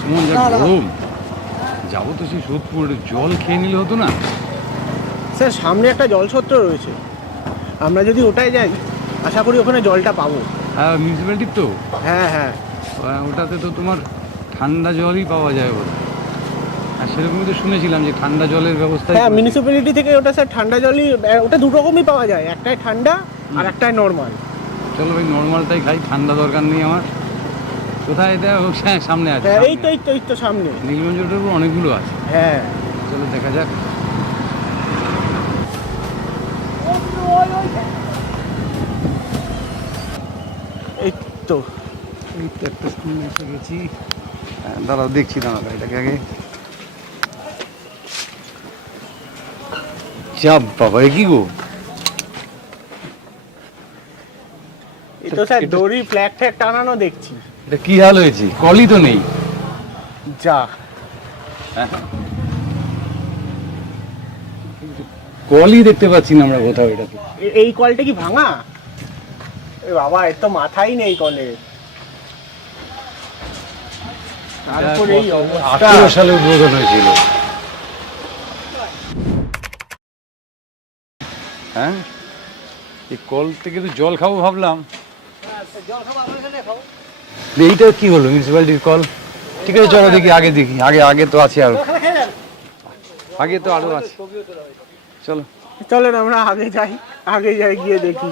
সুমন যা গরম, যাবো তো সেই সোদপুর, জল খেয়ে নিলে হতো না? স্যার সামনে একটা জলছত্র রয়েছে, আমরা যদি ওটায় যাই আশা করি ওখানে জলটা পাবো। হ্যাঁ, মিউনিসিপ্যালিটির তো। হ্যাঁ হ্যাঁ, ওটাতে তো তোমার ঠান্ডা জলই পাওয়া যায় বোধ হয়। আর সেরকমই তো শুনেছিলাম যে ঠান্ডা জলের ব্যবস্থা। হ্যাঁ মিউনিসিপ্যালিটি থেকে ওটা স্যার ঠান্ডা জলই, ওটা দু রকমই পাওয়া যায়, একটাই ঠান্ডা আর একটাই নর্মাল। চলো ভাই নর্মালটাই খাই, ঠান্ডা দরকার নেই আমার। কোথায় এটা? সামনে আছে। এই তো এই তো এই তো সামনে নীলমঞ্জটার উপর অনেকগুলো আছে। হ্যাঁ চলো দেখা যাক। এই তো এই তো একটা সামনে এসে গেছি। দাঁড়াও দেখছি, দাঁড়াও এটাকে আগে। চাপ বাবা, এ কি গো? এই তো স্যার দড়ি ফ্ল্যাগ ট্যাগ টানানো দেখছি। এটা কি হাল হয়েছে? কলই তো নেই। যা কলই দেখতে পাচ্ছি না আমরা কোথাও। এটাকে এই কলটা কি ভাঙা? এ বাবা, এর তো মাথাই নেই কলে। তারপরে এই অবস্থা। 18 সালে উদ্বোধন হয়েছিল। হ্যাঁ, এই কল থেকে তো জল খাবো ভাবলাম। এইটা কি হলো? মিউনিসিপ্যালিটির কল। ঠিক আছে চলো দেখি, আগে দেখি। আগে তো আছে, আরো আগে তো আরো আছে। চলো চলেন আমরা আগে যাই গিয়ে দেখি।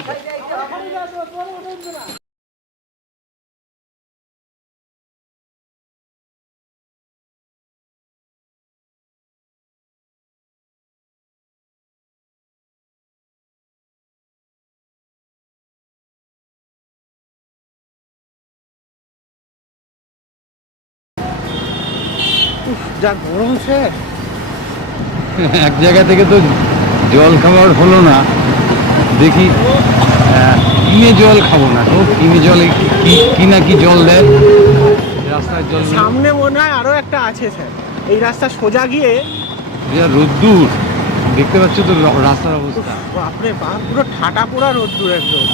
যা গরম স্যার। এক জায়গা থেকে তো জল খাবার হলো না, দেখি কিনে জল খাবো না তো। কিনে জলে কি জল দেয় রাস্তার জল। সামনে মনে হয় আরো একটা আছে স্যার, এই রাস্তা সোজা গিয়ে। রোদ্দুর দেখতে পাচ্ছ তো রাস্তার অবস্থা। বাপরে বাপ, পুরো ঠাটা পোড়া রোদ্দুর একদম।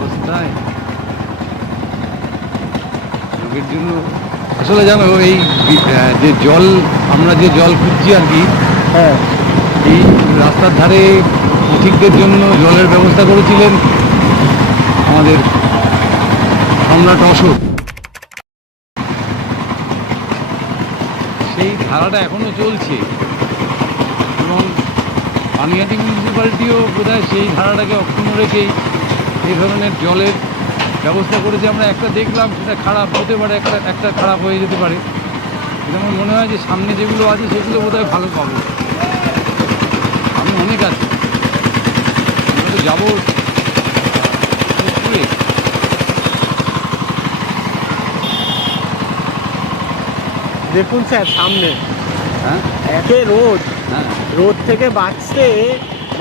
অবস্থায় রোগের জন্য আসলে জানো, এই যে জল, আমরা যে জল খুঁজছি আর কি, হ্যাঁ এই রাস্তার ধারে পথিকদের জন্য জলের ব্যবস্থা করেছিলেন আমাদের সম্রাট অশোক। সেই ধারাটা এখনো চলছে এবং পানিহাটি মিউনিসিপ্যালিটিও বোধহয় সেই ধারাটাকে অক্ষুণ্ণ রেখেই এই ধরনের জলের ব্যবস্থা করেছে। আমরা একটা দেখলাম, সেটা খারাপ হতে পারে, একটা খারাপ হয়ে যেতে পারে। কিন্তু আমার মনে হয় যে সামনে যেগুলো আছে সেগুলো বোধহয় ভালো পাবো। আমি অনেক আছি, আমরা তো যাবো। দেখুন স্যার সামনে, হ্যাঁ একে রোদ, হ্যাঁ, রোদ থেকে বাঁচতে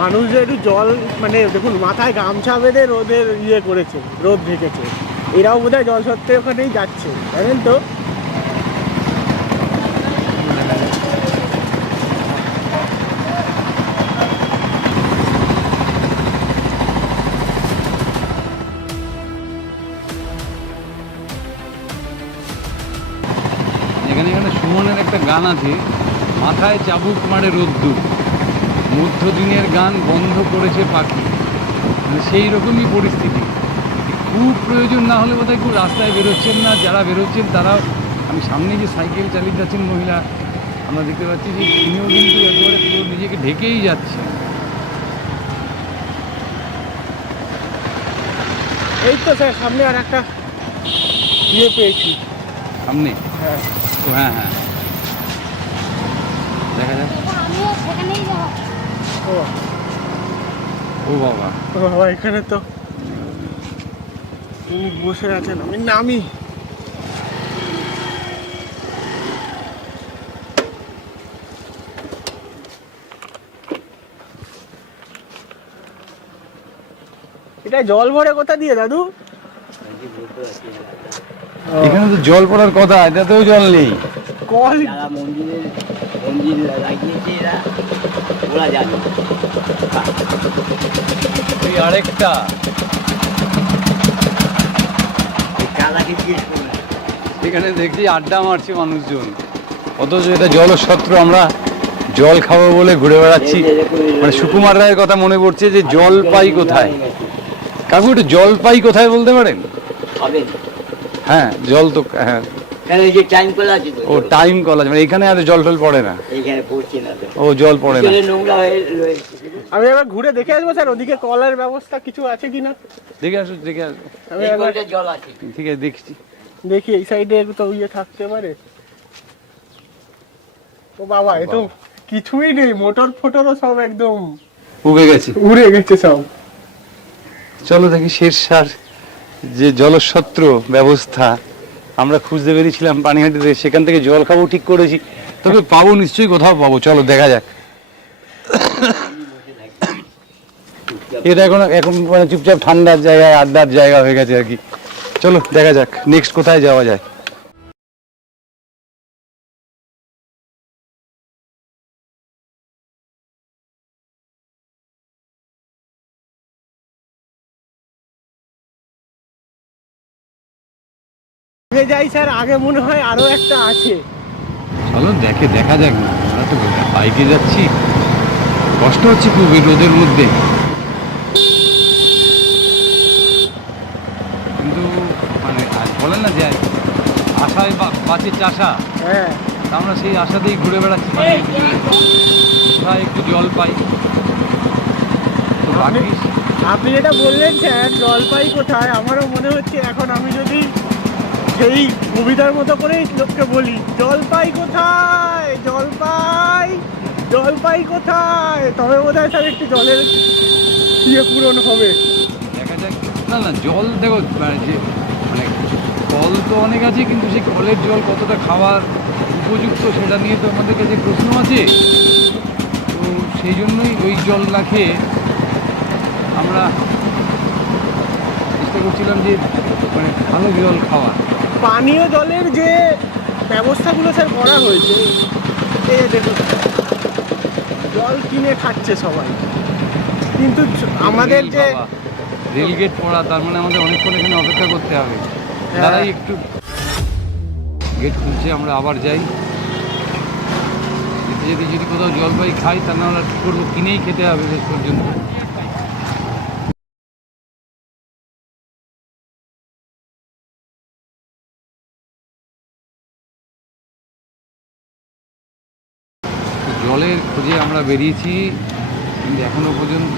মানুষদের একটু জল, মানে দেখুন মাথায় গামছা বেঁধে রোদের করেছে, রোদ ঢেকেছে। এরাও বোধহয় জল সত্ত্বে ওখানেই যাচ্ছে, জানেন তো। এখানে সুমনের একটা গান আছে, মাথায় চাবুক মারে রোদ্দুর, মধ্যদিনের গান বন্ধ করেছে পাখি। মানে সেই রকমই পরিস্থিতি। খুব প্রয়োজন না হলে বোধহয় খুব রাস্তায় বেরোচ্ছেন না। যারা বেরোচ্ছেন তারাও, আমি সামনে যে সাইকেল চালিয়ে যাচ্ছেন মহিলা, আমরা দেখতে পাচ্ছি যে তিনিও কিন্তু একেবারে পুরো নিজেকে ঢেকেই যাচ্ছে। এই তো স্যার সামনে আর একটা পেয়েছি সামনে। হ্যাঁ ও হ্যাঁ হ্যাঁ, দেখা যাক। ও ও বাবা, বাবা, এখানে তো বসে আছেন, আমি নামি। এটা জল ভরে কোথা দিয়ে দাদু? এখানে তো জল পড়ার কথা, এটাতেও জল নেই। কল মন্দির লাগিয়েছে এরা। ওরা জানে এই আরেকটা চালাকি জিজ্ঞেস করবে এখানে দেখি আড্ডা মারছে মানুষজন, অথচ এটা জলছত্র। আমরা জল খাবো বলে ঘুরে বেড়াচ্ছি। মানে সুকুমার রায়ের কথা মনে পড়ছে যে জল পাই কোথায়। কাকু একটু জল পাই কোথায় বলতে পারেন? খাবেন হ্যাঁ জল তো, হ্যাঁ কেন এই যে টাইম কল আছে তো ও টাইম কল আছে, মানে এখানে আর জল টল পড়ে না? এইখানে পড়ছে না তো ও জল পড়ে না। ভিতরে নোংরা হয়ে রয়েছে আমি এবার ঘুরে দেখে আসবো স্যার ওদিকে কলের ব্যবস্থা কিছু আছে কিনা। দেখে আসো দেখে আসো। আমি এই একবার কলটা জল আছে ঠিক আছে দেখছি। দেখি এই সাইডে তো ইয়ে থাকতে পারে। ও বাবা এ তো কিছুই নেই, মোটর ফোটরও সব একদম উবে গেছে। উড়ে গেছে সব। চলো দেখি শেরশার যে জলছত্র ব্যবস্থা আমরা খুঁজতে পেরেছিলাম পানিহাটিতে, সেখান থেকে জল খাবো ঠিক করেছি, তবে পাবো নিশ্চয়ই, কোথাও পাবো। চলো দেখা যাক। এটা এখন এখন মানে চুপচাপ ঠান্ডার জায়গায় আড্ডার জায়গা হয়ে গেছে আর কি। চলো দেখা যাক নেক্সট কোথায় যাওয়া যায়। আগে যাই স্যার, আগে মনে হয় আরো একটা আছে। চলো দেখা যাক না, আমরা তো বাইকে যাচ্ছি, কষ্ট হচ্ছে খুব এই রোদের মধ্যে, কিন্তু মানে বলেন না যে আশায় বাঁচে চাষা, হ্যাঁ তা আমরা সেই আশাতেই ঘুরে বেড়াচ্ছি, কোথায় একটু জল পাই। তো বাকি আপনি যেটা বললেন স্যার জলপাই কোথায়, আমারও মনে হচ্ছে এখন আমি যদি সেই কবিতার মতো করেই লোককে বলি জলপাই কোথায়, জলপাই জলপাই কোথায়, তবে বোধ হয় স্যার একটু জলের ইয়ে পূরণ হবে। দেখা যাক। না না জল দেখো যে মানে কল তো অনেক আছে, কিন্তু সেই কলের জল কতটা খাওয়ার উপযুক্ত সেটা নিয়ে তো আমাদের কাছে প্রশ্ন আছে। তো সেই জন্যই ওই জল না খেয়ে আমরা চেষ্টা করছিলাম যে মানে ভালো জল খাওয়ার। পানীয় জলের যে ব্যবস্থাগুলো স্যার করা হয়েছে, এই দেখুন জল কিনে খাচ্ছে সবাই, কিন্তু আমাদের যে রেলগেট পড়া, তার মানে আমাদের অনেকক্ষণ এখানে অপেক্ষা করতে হবে। হ্যাঁ। দাঁড়াই একটু, গেট খুলছে, আমরা আবার যাই। যেতে যদি কোথাও জল পাই খাই, তাহলে আমরা কী করবো, কিনেই খেতে হবে শেষ পর্যন্ত। জলের খোঁজে আমরা বেরিয়েছি, কিন্তু এখনো পর্যন্ত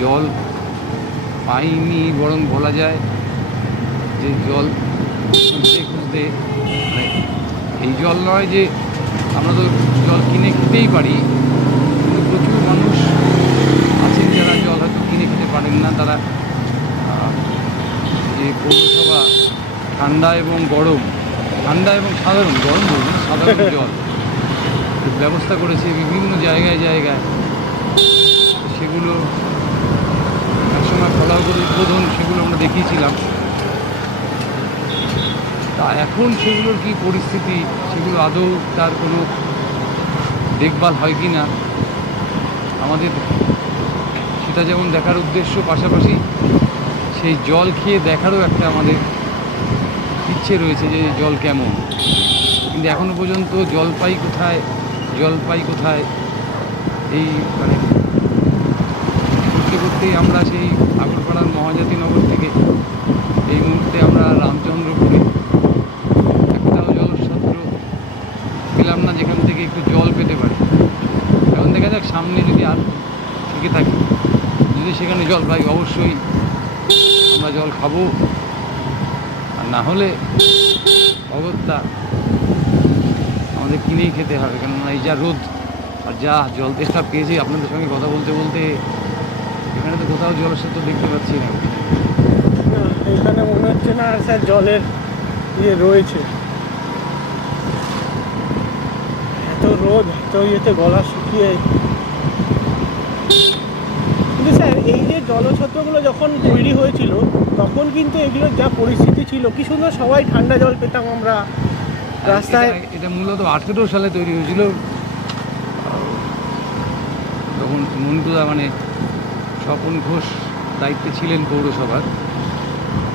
জল পাইনি, বরং বলা যায় যে জল খুঁজতে খুঁজতে মানে এই জল নয় যে আমরা তো জল কিনে খেতেই পারি, কিন্তু প্রচুর মানুষ আছেন যারা জল হয়তো কিনে খেতে পারেন না। তারা যে পৌরসভা ঠান্ডা এবং গরম, ঠান্ডা এবং সাধারণ, গরম বলুন না, সাধারণ জল ব্যবস্থা করেছে বিভিন্ন জায়গায় জায়গায়। সেগুলো একসময় ফলাও করে উদ্বোধন, সেগুলো আমরা দেখিয়েছিলাম। তা এখন সেগুলোর কী পরিস্থিতি, সেগুলো আদৌ তার কোনো দেখভাল হয় কি না আমাদের, সেটা যেমন দেখার উদ্দেশ্য, পাশাপাশি সেই জল খেয়ে দেখারও একটা আমাদের ইচ্ছে রয়েছে যে জল কেমন। কিন্তু এখনও পর্যন্ত জলপাই কোথায়, জলপাই কোথায়, এই মানে করতে করতেই আমরা সেই আগরপাড়ার মহাজাতিনগর থেকে এই মুহূর্তে আমরা রামচন্দ্রপুরে একটাও জলছত্র পেলাম না যেখান থেকে একটু জল পেতে পারি। এখন দেখা যাক সামনে যদি আর থেকে থাকি, যদি সেখানে জল পাই অবশ্যই আমরা জল খাবো, আর না হলে অগত্যা আমাদের কিনেই খেতে হবে। কেননা এই যা রোদ আর যা জল তেষ্টা পেয়েছি, আপনাদের সঙ্গে কথা বলতে বলতে এখানে তো কোথাও জলছত্র দেখতে পাচ্ছি না। এখানে মনে হচ্ছে না স্যার জলের ইয়ে রয়েছে, এত রোদ, এত ইয়েতে গলা শুকিয়ে। কিন্তু স্যার এই যে জলছত্রগুলো যখন তৈরি হয়েছিল তখন কিন্তু এগুলোর যা পরিস্থিতি ছিল, কি সুন্দর সবাই ঠান্ডা জল পেতাম আমরা রাস্তায়। এটা মূলত 18 সালে তৈরি হয়েছিল, তখন মন্টুদা মানে স্বপন ঘোষ দায়িত্বে ছিলেন পৌরসভার,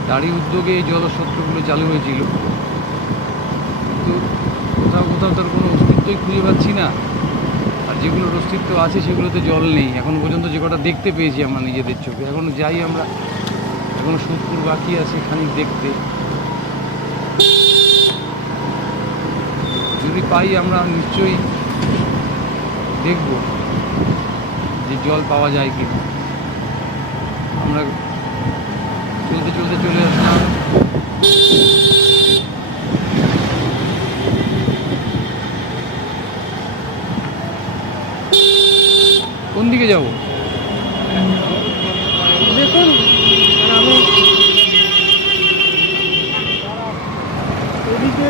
তারই উদ্যোগে এই জলস্বত্রগুলো চালু হয়েছিল। কিন্তু কোথাও কোথাও তার কোনো অস্তিত্বই খুঁজে পাচ্ছি না, আর যেগুলোর অস্তিত্ব আছে সেগুলোতে জল নেই এখনো পর্যন্ত, যে কটা দেখতে পেয়েছি আমরা নিজেদের চোখে। এখনো যাই আমরা, এখনো সুদপুর বাকি আছে খানিক দেখতে। যদি পাই আমরা নিশ্চয়ই দেখব যে জল পাওয়া যায় কি। আমরা চলতে চলতে চলে আসলাম কোন দিকে যাব? দেখুন আমি এদিকে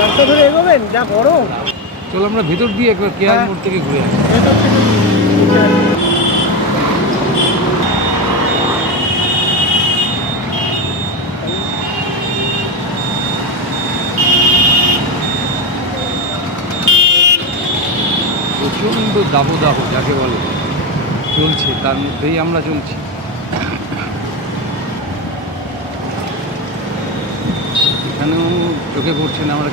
রাস্তা ধরে এগোবেন, যা গরম। চলো আমরা ভেতর দিয়ে একবার কেয়ার মোড় থেকে ঘুরে আসি। ভেতর থেকে প্রচণ্ড দাবদাহ যাকে বলে চলছে, তার মধ্যেই আমরা চলছি। এখানেও চোখে পড়ছে না, আমরা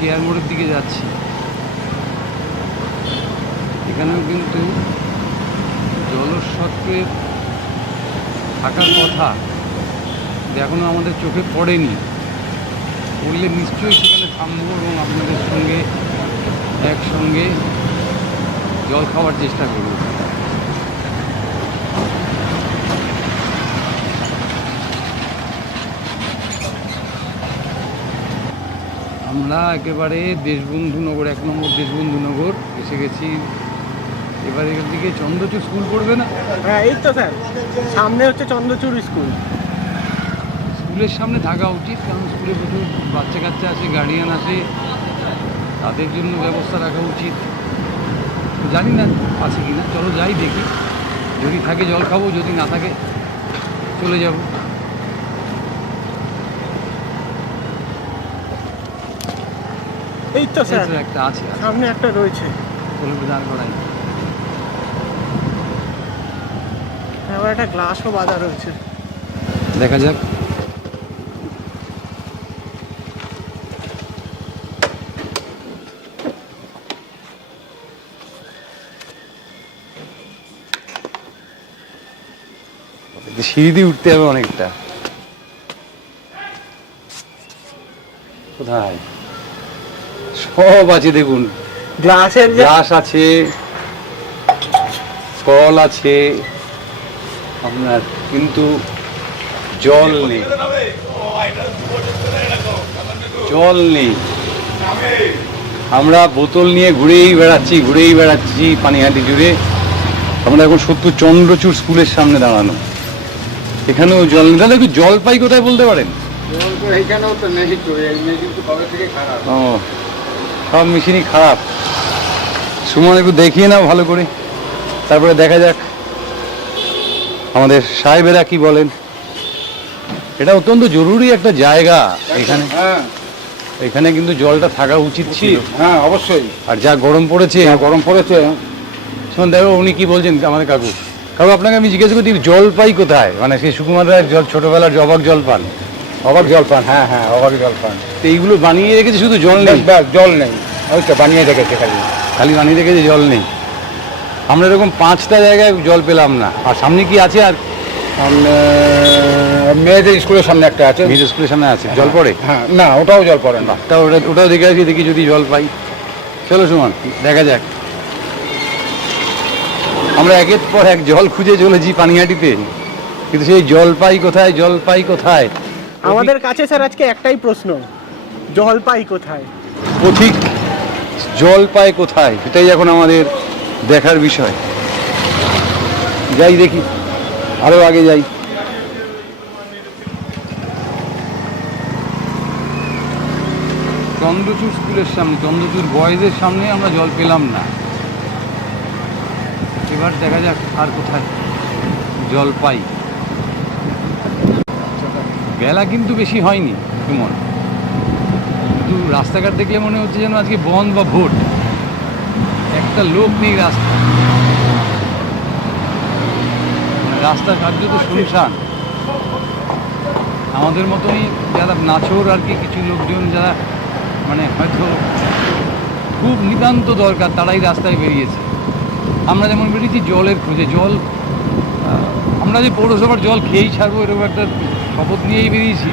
কেয়ার মোড়ের দিকে যাচ্ছি। এখানেও কিন্তু জলস্বত্রের থাকার কথা, এখনও আমাদের চোখে পড়েনি। পড়লে নিশ্চয়ই সেখানে থামবো এবং আপনাদের সঙ্গে একসঙ্গে জল খাওয়ার চেষ্টা করব। আমরা একেবারে দেশবন্ধুনগর, 1 নম্বর দেশবন্ধুনগর এসে গেছি। এবার এখান থেকে চন্দ্রচূড় স্কুল পড়বে না? হ্যাঁ এই তো স্যার, সামনে হচ্ছে চন্দ্রচূড় স্কুল। স্কুলের সামনে থাকা উচিত, কারণ স্কুলে প্রচুর বাচ্চা কাচ্চা আছে, গার্ডিয়ান আছে, তাদের জন্য ব্যবস্থা রাখা উচিত। জানি না আছে কি না, চলো যাই দেখি। যদি থাকে জল খাবো, যদি না থাকে চলে যাব। এই তো স্যার, একটা আছে, সামনে একটা রয়েছে। চলো দাঁড় করাই। আবার একটা গ্লাসও বাঁধা রয়েছে। দেখা যাক। সিঁড়ি দিয়ে উঠতে হবে অনেকটা। কোথায় সব আছে দেখুন, গ্লাসের গ্লাস আছে, কল আছে আপনার, কিন্তু জল নেই, জল নেই। আমরা বোতল নিয়ে ঘুরেই বেড়াচ্ছি পানিহাটি জুড়ে। আমরা এখন সত্য চন্দ্রচূড় স্কুলের সামনে দাঁড়ানো, এখানেও জল নেই। দাদা একটু জল পাই কোথায় বলতে পারেন? এইখানেও তো মেশিন তো, এই মেশিন তো কবে থেকে খারাপ। ও, সব মেশিনই খারাপ। সুমন একটু দেখিয়ে নাও ভালো করে, তারপরে দেখা যাক আমাদের সাহেবেরা কি বলেন। এটা অত্যন্ত জরুরি একটা জায়গা এখানে, হ্যাঁ এখানে কিন্তু জলটা থাকা উচিত ছিল। হ্যাঁ অবশ্যই, আর যা গরম পড়েছে, গরম পড়েছে। শুনুন দেখো উনি কি বলছেন আমাদের কাকু। কাকু আপনাকে আমি জিজ্ঞেস করছি জল পাই কোথায়, মানে সেই সুকুমার রায়ের জল, ছোটবেলার অবাক জল পান? অবাক জল পান, হ্যাঁ হ্যাঁ অবাক জল পান। তো এইগুলো বানিয়ে রেখেছে, শুধু জল নেই, ব্যাস জল নেই, ওই তো বানিয়ে রেখেছে খালি। খালি বানিয়ে রেখেছে, জল নেই। আমরা এরকম 5টা জায়গায় জল পেলাম না। আর সামনে কি আছে? আর সামনে মেয়েদের স্কুলের সামনে একটা আছে, মিড স্কুলের সামনে আছে, জল পড়ে? হ্যাঁ না ওটাও জল পড়ে না। ওটাও দেখে আসি, দেখি যদি জল পাই। চলো সুমন দেখা যাক। আমরা একের পর এক জল খুঁজে চলেছি পানিহাটিতে, কিন্তু সেই জল পাই কোথায়, জল পাই কোথায়? আমাদের কাছে স্যার আজকে একটাই প্রশ্ন, জল পাই কোথায়? পথিক জল পায় কোথায়, সেটাই এখন আমাদের দেখার বিষয়। যাই দেখি, আরো আগে যাই। চন্দ্রচূড় স্কুলের সামনে, চন্দ্রচূড় বয়েজের সামনে আমরা জল পেলাম না। এবার দেখা যাক আর কোথায় জল পাই। বেলা কিন্তু বেশি হয়নি সুমন, কিন্তু রাস্তাঘাট দেখলে মনে হচ্ছে যেন আজকে বন্ধ বা ভোট। একটা লোক নেই রাস্তা কার্যত শুনশান। আমাদের মতনই যারা নাছোড় আর কি, কিছু লোকজন যারা মানে হয়তো খুব নিতান্ত দরকার তারাই রাস্তায় বেরিয়েছে। আমরা যেমন বেরিয়েছি জলের খোঁজে, আমরা যে পৌরসভার জল খেয়েই ছাড়বো এরকম একটা শপথ নিয়েই বেরিয়েছি।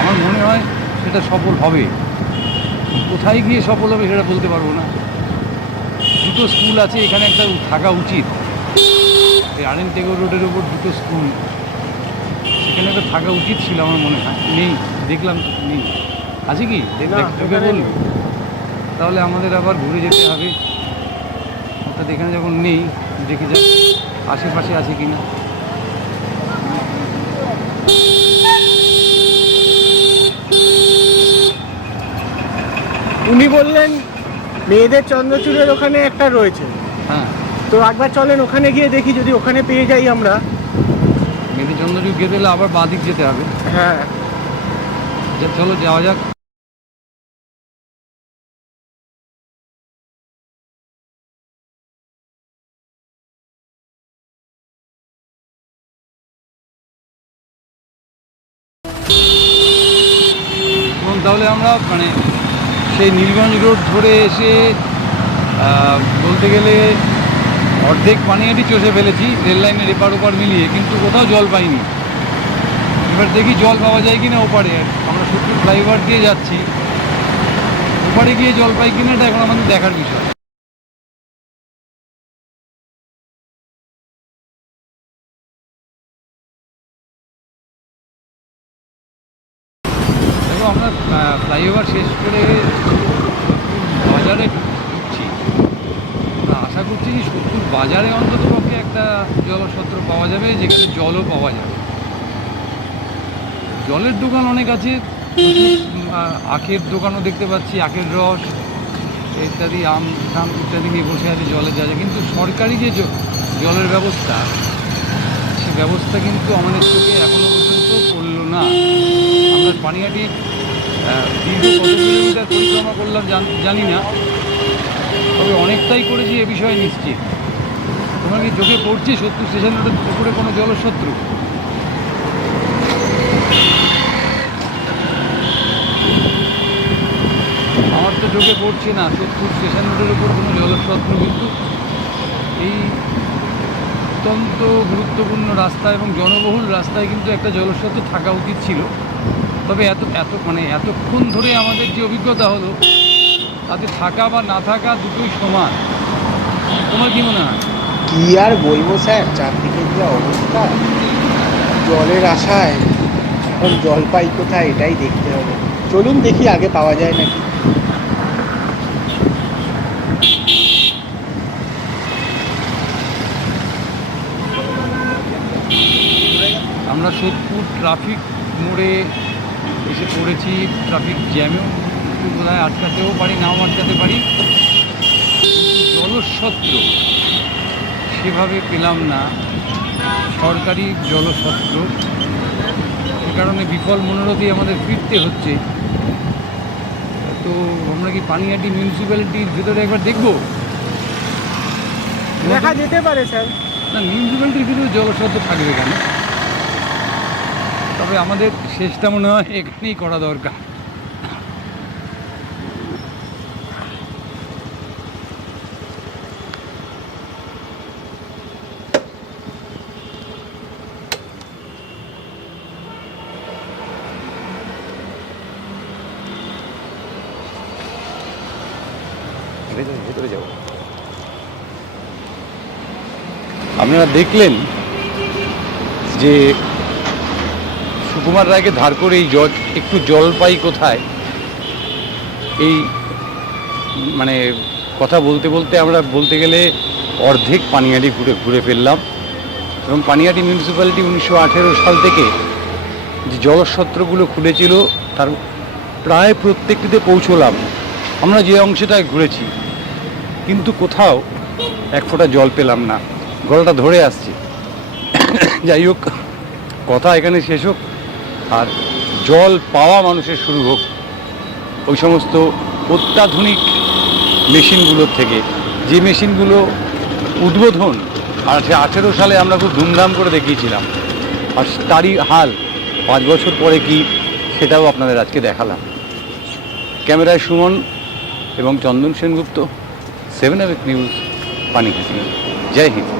আমার মনে হয় সেটা সফল হবে। কোথায় গিয়ে সফল হবে সেটা বলতে পারবো না। দুটো স্কুল আছে এখানে, একটা থাকা উচিত। এই RN টেগোর রোডের ওপর দুটো স্কুল, সেখানে একটা থাকা উচিত ছিল আমার মনে হয়। নেই, দেখলাম তো নেই। আছে কি তোকে বলবো? তাহলে আমাদের আবার ঘুরে যেতে হবে। অর্থাৎ এখানে যখন নেই, দেখে যাক আশেপাশে আছে কি না। উনি বললেন মেয়েদের চন্দ্রচূড়ের ওখানে একটা রয়েছে। হ্যাঁ, তো একবার চলেন ওখানে গিয়ে দেখি, যদি ওখানে পেয়ে যাই আমরা। মেয়েদের চন্দ্রচূড় গেতে হলে আবার বাঁদিক যেতে হবে। হ্যাঁ, চলো যাওয়া যাক। এবং তাহলে আমরা মানে সেই নীলগঞ্জ রোড ধরে এসে বলতে গেলে অর্ধেক পানিহাটি চষে ফেলেছি রেল লাইনের এপার ওপার মিলিয়ে, কিন্তু কোথাও জল পাইনি। এবার দেখি জল পাওয়া যায় কিনা ওপারে। আমরা সত্যি ফ্লাইওভার দিয়ে যাচ্ছি, ওপারে গিয়ে জল পাই কিনা এটা এখন আমাদের দেখার বিষয়। দেখো, আমরা ফ্লাইওভার শেষ করে বাজারে ঢুকছি। আমরা আশা করছি যে সত্যুর বাজারে অন্তত পক্ষে একটা জলসত্র পাওয়া যাবে, যেখানে জলও পাওয়া যাবে। জলের দোকান অনেক আছে, আখের দোকানও দেখতে পাচ্ছি, আখের রস ইত্যাদি, আম টাম ইত্যাদি নিয়ে বসে আছে জলের জায়গা। কিন্তু সরকারি যে জলের ব্যবস্থা, সে ব্যবস্থা কিন্তু আমাদের চোখে এখনও পর্যন্ত করলো না। আমরা পানিহাটি দীর্ঘ কত কিলোমিটার পরিক্রমা করলাম জানি না, তবে অনেকটাই করেছি এ বিষয়ে নিশ্চিত। তোমার কি চোখে পড়ছে সত্তর স্টেশন রোডের উপরে কোনো জলশত্রু? আমার তো চোখে পড়ছে না সত্তর স্টেশন রোডের উপর কোনো জলশত্রু। কিন্তু এই অত্যন্ত গুরুত্বপূর্ণ রাস্তা এবং জনবহুল রাস্তায় কিন্তু একটা জলশত্রু থাকা উচিত ছিল। তবে এতক্ষণ ধরে আমাদের যে অভিজ্ঞতা হলো, তাতে থাকা বা না থাকা দুটোই সমান। তোমার কি মনে হয়? কি আর বলবো স্যার, চারদিকের যা অবস্থা, জলের আশায় এখন জল পাই কোথায় এটাই দেখতে হবে। চলুন দেখি আগে পাওয়া যায় নাকি। আমরা সোদপুর ট্রাফিক মোড়ে এসে পড়েছি। ট্রাফিক জ্যামেও একটু বোধহয় আটকাতেও পারি, নাও আটকাতে পারি। জলসত্র সেভাবে পেলাম না, সরকারি জলসত্র। সে কারণে বিফল মনোরথে আমাদের ফিরতে হচ্ছে। তো আমরা কি পানিহাটি মিউনিসিপ্যালিটির ভিতরে একবার দেখবো? দেখা যেতে পারে স্যার। না, মিউনিসিপ্যালিটির ভিতরে জলসত্র থাকবে কেন? তবে আমাদের শেষটা মনে হয় এখানেই করা দরকার। ভেতরে যাব। আপনারা দেখলেন যে সুকুমার রায়কে ধার করে এই একটু জল পাই কোথায়, এই মানে কথা বলতে বলতে আমরা বলতে গেলে অর্ধেক পানিহাটি ঘুরে ফেললাম। এবং পানিহাটি মিউনিসিপ্যালিটি 1918 সাল থেকে যে জলসত্রগুলো খুলেছিল তার প্রায় প্রত্যেকটিতে পৌঁছলাম। আমরা যে অংশটায় ঘুরেছি, কিন্তু কোথাও এক ফোঁটা জল পেলাম না। গলাটা ধরে আসছে। যাই হোক, কথা এখানে শেষ হোক, আর জল পাওয়া মানুষের শুরু হোক ওই সমস্ত অত্যাধুনিক মেশিনগুলোর থেকে, যে মেশিনগুলো উদ্বোধন 18 সালে আমরা খুব ধুমধাম করে দেখিয়েছিলাম, আর তারই হাল 5 বছর পরে কি সেটাও আপনাদের আজকে দেখালাম। ক্যামেরায় সুমন এবং চন্দন সেনগুপ্ত, 7 AWAKE নিউজ, পানিহাটি। জয় হিন্দ।